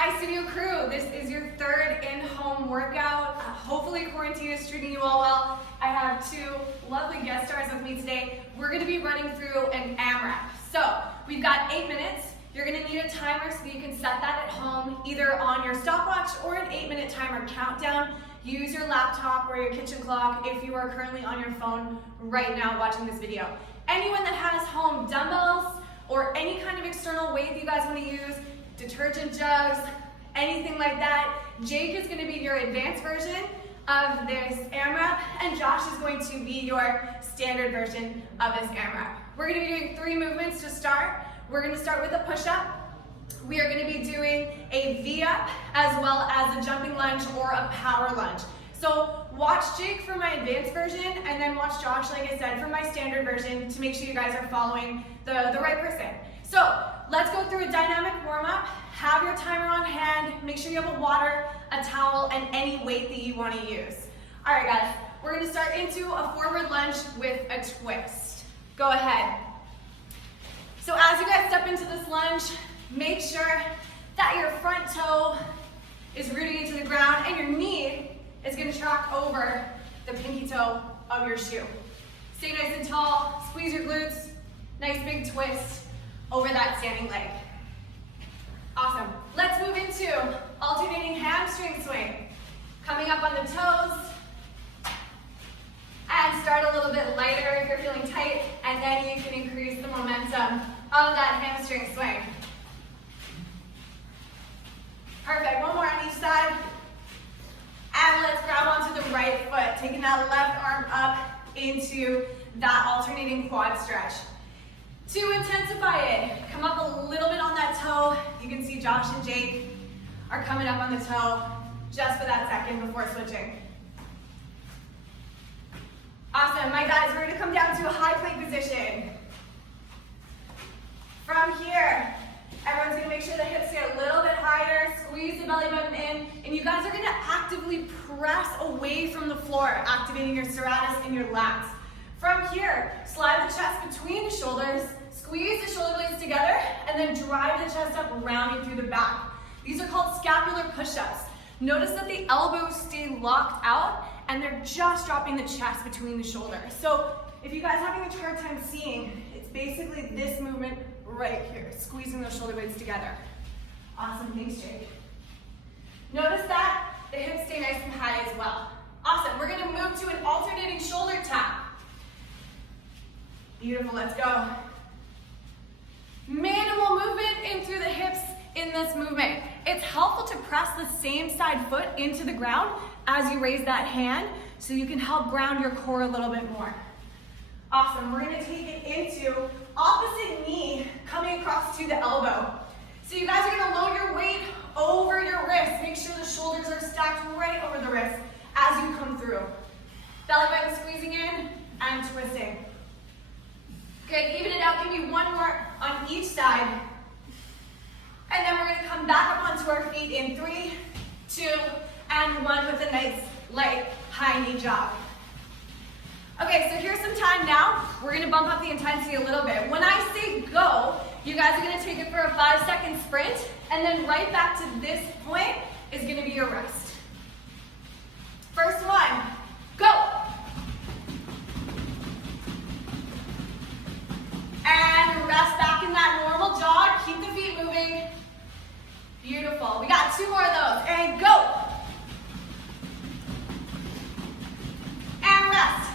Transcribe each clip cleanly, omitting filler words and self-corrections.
Hi studio crew, this is your third in-home workout. Hopefully quarantine is treating you all well. I have two lovely guest stars with me today. We're going to be running through an AMRAP. So we've got 8 minutes. You're going to need a timer so that you can set that at home, either on your stopwatch or an 8-minute timer countdown. Use your laptop or your kitchen clock if you are currently on your phone right now watching this video. Anyone that has home dumbbells or any kind of external weight that you guys want to use, detergent jugs, anything like that. Jake is going to be your advanced version of this AMRAP, and Josh is going to be your standard version of this AMRAP. We're going to be doing 3 movements to start. We're going to start with a push-up. We are going to be doing a V-up as well as a jumping lunge or a power lunge. So watch Jake for my advanced version and then watch Josh, like I said, for my standard version to make sure you guys are following the right person. So let's go through a dynamic warm-up. Have your timer on hand. Make sure you have a water, a towel, and any weight that you want to use. All right, guys, we're going to start into a forward lunge with a twist. Go ahead. So as you guys step into this lunge, make sure that your front toe is rooting into the ground and your knee is going to track over the pinky toe of your shoe. Stay nice and tall, squeeze your glutes, nice big twist over that standing leg. Awesome. Let's move into alternating hamstring swing. Coming up on the toes, and start a little bit lighter if you're feeling tight, and then you can increase the momentum of that hamstring swing. Perfect, one more on each side. And let's grab onto the right foot, taking that left arm up into that alternating quad stretch. To intensify it, come up a little bit on that toe. You can see Josh and Jake are coming up on the toe just for that second before switching. Awesome, my guys, we're gonna come down to a high plank position. From here, everyone's gonna make sure the hips get a little bit higher, squeeze the belly button in, and you guys are gonna actively press away from the floor, activating your serratus and your lats. From here, slide the chest between the shoulders, squeeze the shoulder blades together, and then drive the chest up, rounding through the back. These are called scapular push-ups. Notice that the elbows stay locked out, and they're just dropping the chest between the shoulders. So if you guys are having a hard time seeing, it's basically this movement right here, squeezing those shoulder blades together. Awesome, thanks, Jake. Notice that the hips stay nice and high as well. Awesome, we're gonna move to an alternating shoulder tap. Beautiful, let's go. Minimal movement in through the hips in this movement. It's helpful to press the same side foot into the ground as you raise that hand so you can help ground your core a little bit more. Awesome, we're gonna take it into opposite knee coming across to the elbow. So you guys are gonna load your weight over your wrist. Make sure the shoulders are stacked right over the wrist as you come through. Belly button squeezing in and twisting. Good, even it out, give me one more on each side. And then we're gonna come back up onto our feet in 3, 2, and 1 with a nice light high knee jog. Okay, so here's some time now. We're gonna bump up the intensity a little bit. When I say go, you guys are gonna take it for a 5-second sprint, and then right back to this point is gonna be your rest. First one, go. And rest back in that normal jog. Keep the feet moving. Beautiful. We got 2 more of those. And go. And rest.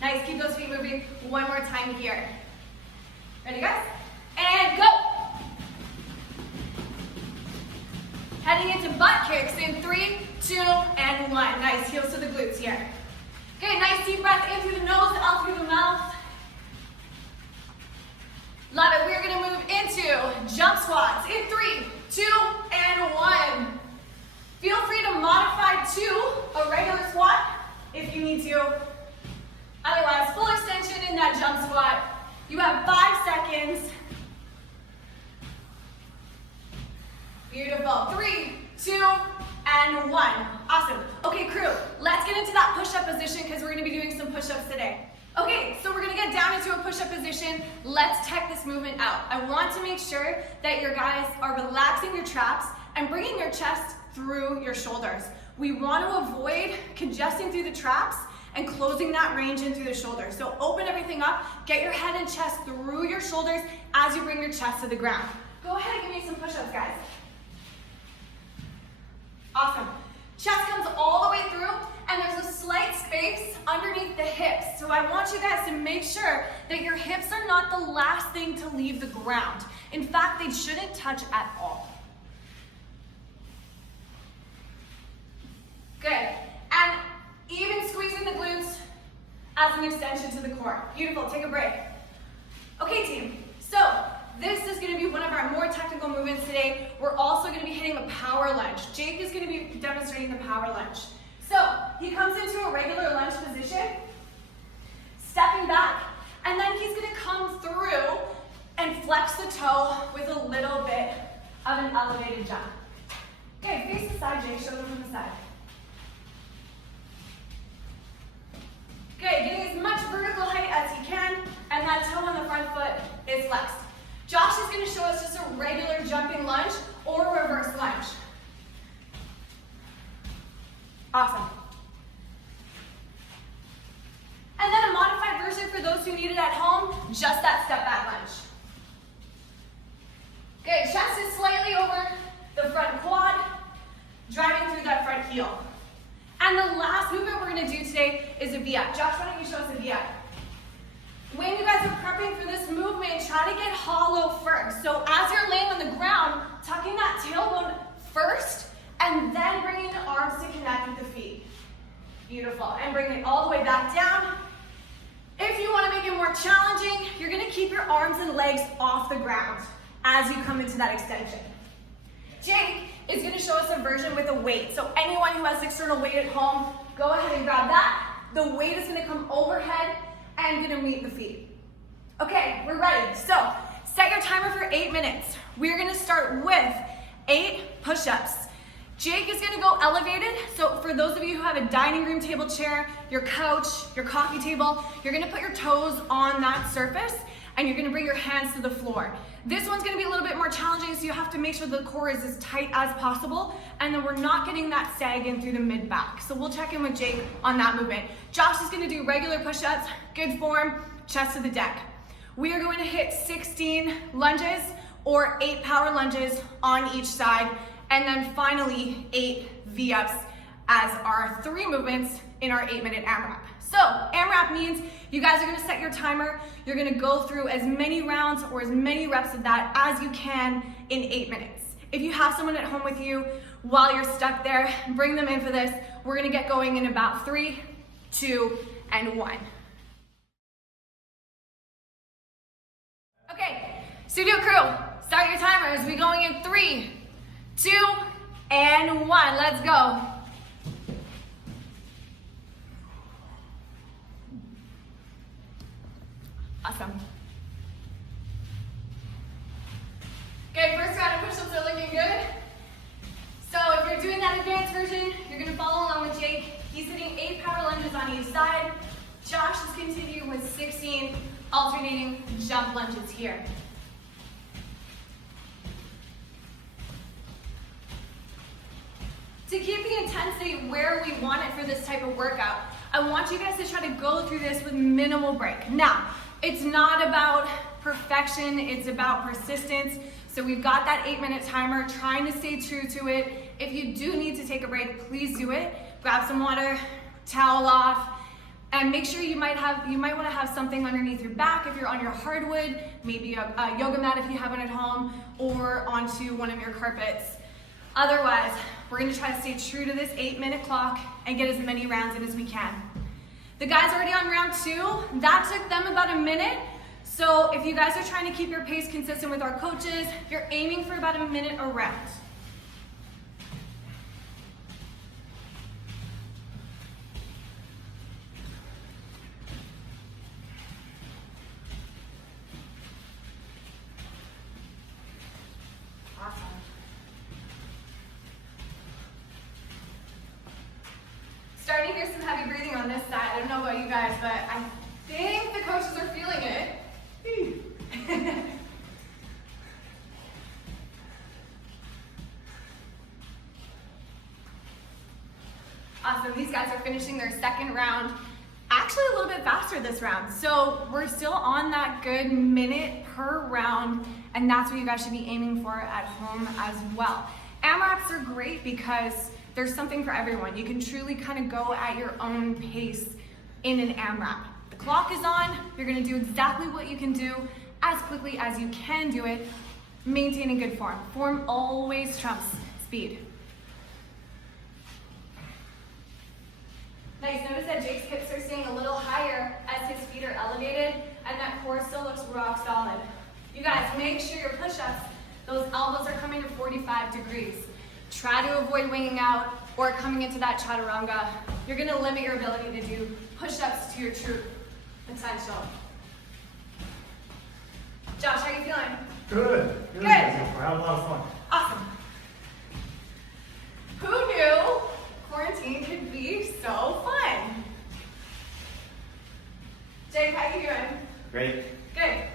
Nice. Keep those feet moving. One more time here. Ready, guys? And go. Heading into butt kicks in 3, 2, and 1. Nice. Heels to the glutes here. Okay, nice deep breath in through the nose, out through the mouth. Love it. We're going to move into jump squats in 3, 2, and 1. Feel free to modify to a regular squat if you need to. Otherwise, full extension in that jump squat. You have 5 seconds. Beautiful. 3, 2, and 1. Awesome. Okay, crew, let's get into that push-up position because we're going to be doing some push-ups today. Okay, so we're gonna get down into a push-up position. Let's tech this movement out. I want to make sure that your guys are relaxing your traps, and bringing your chest through your shoulders. We want to avoid congesting through the traps and closing that range in through the shoulders. So open everything up, get your head and chest through your shoulders as you bring your chest to the ground. Go ahead and give me some push-ups, guys. Awesome. Chest comes all the way through, and there's a slight space underneath the hips. So I want you guys to make sure that your hips are not the last thing to leave the ground. In fact, they shouldn't touch at all. Good. And even squeezing the glutes as an extension to the core. Beautiful. Take a break. Okay, team. So this is going to be one of our more technical movements today. We're also going to be hitting a power lunge. Jake is going to be demonstrating the power lunge. So he comes into a regular lunge position, stepping back, and then he's going to come through and flex the toe with a little bit of an elevated jump. Okay, face the side, Jake. Show them from the side. Good, getting as much vertical height as he can, and that toe on the front foot is flexed. Josh is going to show us just a regular jumping lunge or a reverse lunge. Awesome. And then a modified version for those who need it at home, just that step back lunge. Good, chest is slightly over the front quad, driving through that front heel. And the last movement we're going to do today is a V-up. Josh, why don't you show us a V-up? When you guys are prepping for this movement, try to get hollow first. So as you're laying on the ground, tucking that tailbone first, and then bringing the arms to connect with the feet. Beautiful. And bring it all the way back down. If you want to make it more challenging, you're going to keep your arms and legs off the ground as you come into that extension. Jake is going to show us a version with a weight. So anyone who has external weight at home, go ahead and grab that. The weight is going to come overhead and going to meet the feet. Okay, we're ready. So set your timer for 8 minutes. We're going to start with 8 push-ups. Jake is going to go elevated. So for those of you who have a dining room table chair, your couch, your coffee table, you're going to put your toes on that surface and you're going to bring your hands to the floor. This one's going to be a little bit more challenging, so you have to make sure the core is as tight as possible, and then we're not getting that sag in through the mid-back. So we'll check in with Jake on that movement. Josh is going to do regular push-ups, good form, chest to the deck. We are going to hit 16 lunges or 8 power lunges on each side, and then finally 8 V-ups as our 3 movements in our 8-minute AMRAP. So AMRAP means you guys are going to set your timer. You're going to go through as many rounds or as many reps of that as you can in 8 minutes. If you have someone at home with you while you're stuck there, bring them in for this. We're going to get going in about 3, 2, and 1. Okay, studio crew, start your timers. We're going in 3, 2, and 1. Let's go. Awesome. Okay, first round of push-ups are looking good. So if you're doing that advanced version, you're going to follow along with Jake. He's hitting 8 power lunges on each side. Josh is continuing with 16 alternating jump lunges here. To keep the intensity where we want it for this type of workout, I want you guys to try to go through this with minimal break. Now, it's not about perfection, it's about persistence. So we've got that 8-minute timer, trying to stay true to it. If you do need to take a break, please do it. Grab some water, towel off, and make sure you might want to have something underneath your back if you're on your hardwood, maybe a yoga mat if you have one at home, or onto one of your carpets. Otherwise, we're going to try to stay true to this 8-minute clock and get as many rounds in as we can. The guys already on round 2, that took them about a minute. So if you guys are trying to keep your pace consistent with our coaches, you're aiming for about a minute a round. Awesome. Starting to hear some heavy breathing on this side. I don't know about you guys, but I think the coaches are feeling it. Awesome, these guys are finishing their second round. Actually a little bit faster this round. So we're still on that good minute per round, and that's what you guys should be aiming for at home as well. AMRAPs are great because there's something for everyone. You can truly kind of go at your own pace in an AMRAP. The clock is on, you're gonna do exactly what you can do as quickly as you can do it, maintaining good form. Form always trumps speed. Nice, notice that Jake's hips are staying a little higher as his feet are elevated, and that core still looks rock solid. You guys, make sure your push-ups, those elbows are coming to 45 degrees. Try to avoid winging out or coming into that chaturanga. You're gonna limit your ability to do push-ups to your true potential. Josh, how are you feeling? Good. Good. I had a lot of fun. Awesome. Who knew quarantine could be so fun? Jake, how you doing? Great. Good.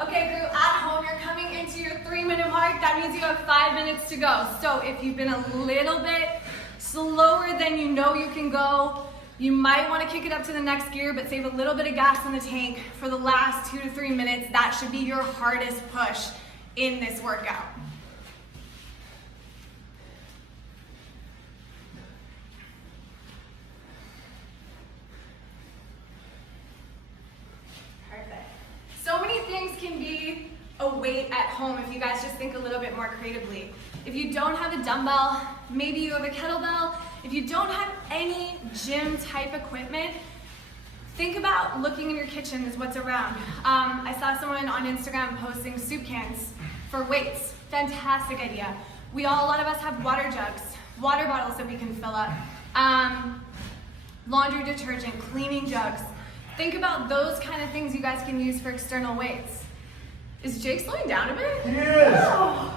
Okay, crew, at home, you're coming into your 3-minute mark. That means you have 5 minutes to go. So if you've been a little bit slower than you know you can go, you might want to kick it up to the next gear, but save a little bit of gas in the tank for the last 2 to 3 minutes. That should be your hardest push in this workout. Perfect. So many things can be a weight at home if you guys just think a little bit more creatively. If you don't have a dumbbell, maybe you have a kettlebell. If you don't have any gym type equipment, think about looking in your kitchen is what's around. I saw someone on Instagram posting soup cans for weights. Fantastic idea. A lot of us have water jugs, water bottles that we can fill up, laundry detergent, cleaning jugs. Think about those kind of things you guys can use for external weights. Is Jake slowing down a bit? Yes. Oh.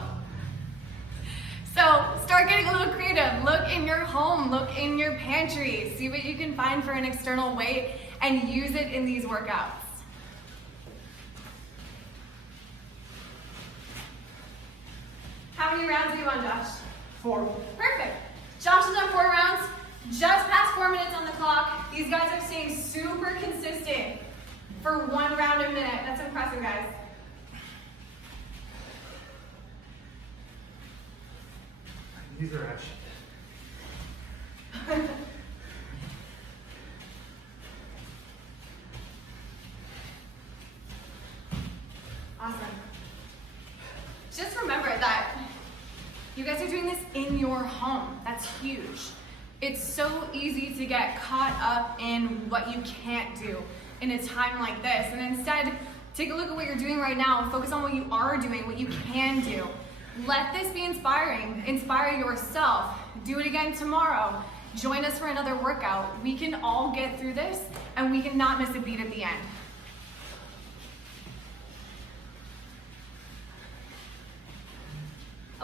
So start getting a little creative. Look in your home, look in your pantry, see what you can find for an external weight and use it in these workouts. How many rounds are you on, Josh? 4. Perfect. Josh is on 4 rounds, just past 4 minutes on the clock. These guys are staying super consistent for 1 round a minute. That's impressive, guys. These are actually. Awesome. Just remember that you guys are doing this in your home. That's huge. It's so easy to get caught up in what you can't do in a time like this. And instead, take a look at what you're doing right now. Focus on what you are doing, what you can do. Let this be inspiring. Inspire yourself. Do it again tomorrow. Join us for another workout. We can all get through this, and we cannot miss a beat at the end.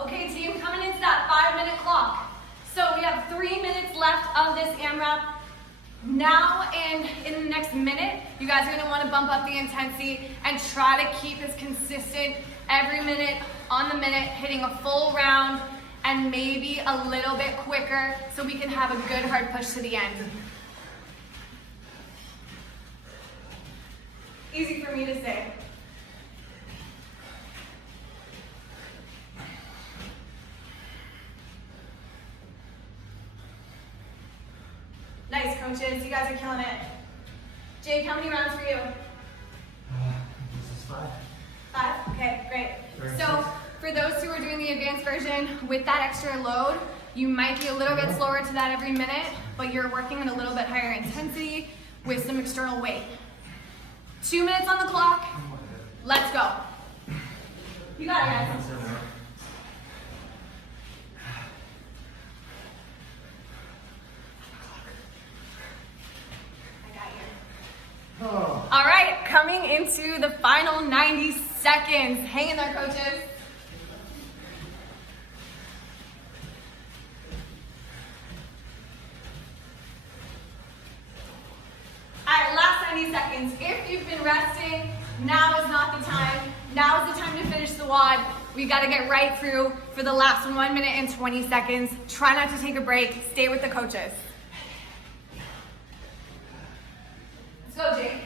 Okay, team, coming into that 5-minute clock. So we have 3 minutes left of this AMRAP. Now in the next minute, you guys are gonna wanna bump up the intensity and try to keep as consistent every minute on the minute, hitting a full round and maybe a little bit quicker so we can have a good hard push to the end. Easy for me to say. Nice, coaches. You guys are killing it. Jake, how many rounds for you? This is 5. 5? Okay, great. Very So nice. for those who are doing the advanced version with that extra load, you might be a little bit slower to that every minute, but you're working at a little bit higher intensity with some external weight. 2 minutes on the clock. Let's go. You got it, guys. Oh. All right, coming into the final 90 seconds. Hang in there, coaches. All right, last 90 seconds. If you've been resting, now is not the time. Now is the time to finish the WOD. We gotta get right through for the last 1 minute and 20 seconds. Try not to take a break. Stay with the coaches. Let's go, Jake.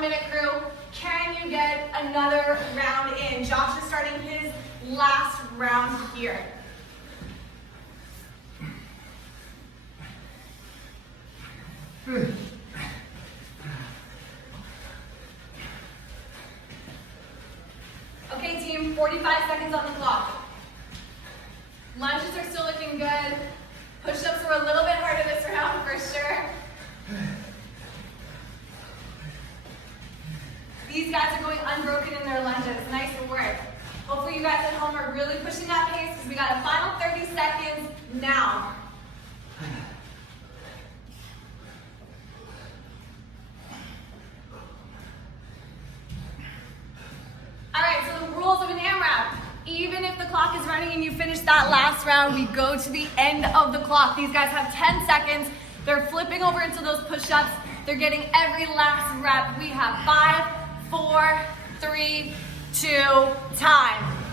Minute crew. Can you get another round in? Josh is starting his last round here. Okay, team, 45 seconds on the clock. Lunges are still looking good. Push-ups were a little bit harder this round for sure. These guys are going unbroken in their lunges. Nice work. Hopefully you guys at home are really pushing that pace because we got a final 30 seconds now. All right, so the rules of an AMRAP. Even if the clock is running and you finish that last round, we go to the end of the clock. These guys have 10 seconds. They're flipping over into those push-ups. They're getting every last rep. We have 5, 4, 3, 2, time.